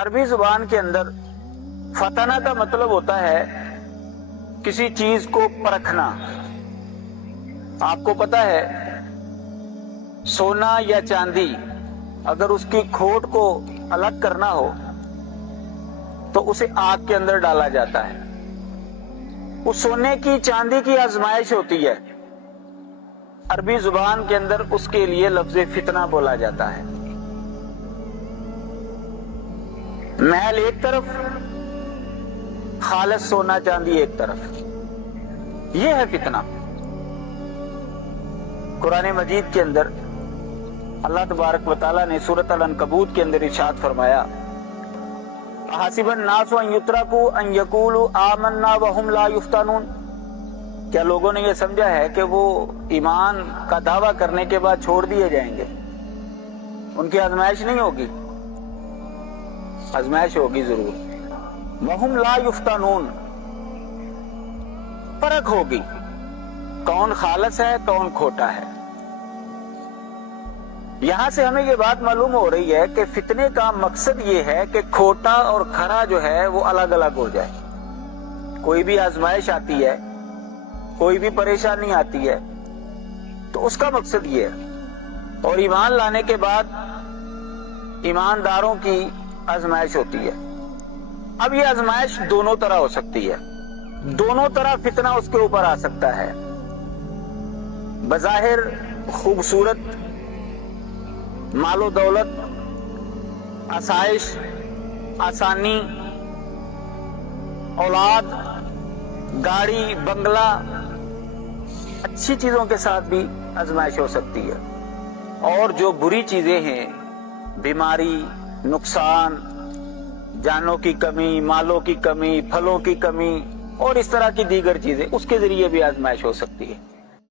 عربی زبان کے اندر فتنہ کا مطلب ہوتا ہے کسی چیز کو پرکھنا۔ آپ کو پتا ہے سونا یا چاندی اگر اس کی کھوٹ کو الگ کرنا ہو تو اسے آگ کے اندر ڈالا جاتا ہے۔ اس سونے کی چاندی کی آزمائش ہوتی ہے، عربی زبان کے اندر اس کے لیے لفظ فتنہ بولا جاتا ہے۔ محل ایک طرف، خالص سونا چاندی ایک طرف، یہ ہے فتنہ۔ قرآن مجید کے اندر اللہ تبارک و تعالیٰ نے سورۃ العنکبوت کے اندر ارشاد فرمایا، حسب الناس ان یترکوا ان یقولوا آمنا وهم لا یفتنون، کیا لوگوں نے یہ سمجھا ہے کہ وہ ایمان کا دعویٰ کرنے کے بعد چھوڑ دیے جائیں گے؟ ان کی آزمائش نہیں ہوگی؟ آزمائش ہوگی ضرور۔ وهم لا یفتنون، پرکھ ہوگی کون خالص ہے کون کھوٹا ہے۔ یہاں سے ہمیں یہ بات معلوم ہو رہی ہے کہ فتنے کا مقصد یہ ہے کہ کھوٹا اور کھرا جو ہے وہ الگ الگ ہو جائے۔ کوئی بھی آزمائش آتی ہے، کوئی بھی پریشانی آتی ہے تو اس کا مقصد یہ ہے، اور ایمان لانے کے بعد ایمانداروں کی آزمائش ہوتی ہے۔ اب یہ آزمائش دونوں طرح ہو سکتی ہے، دونوں طرح فتنہ اس کے اوپر آ سکتا ہے۔ بظاہر خوبصورت، مال و دولت، آسائش، آسانی، اولاد، گاڑی، بنگلہ، اچھی چیزوں کے ساتھ بھی آزمائش ہو سکتی ہے، اور جو بری چیزیں ہیں، بیماری، نقصان، جانوں کی کمی، مالوں کی کمی، پھلوں کی کمی اور اس طرح کی دیگر چیزیں، اس کے ذریعے بھی آزمائش ہو سکتی ہے۔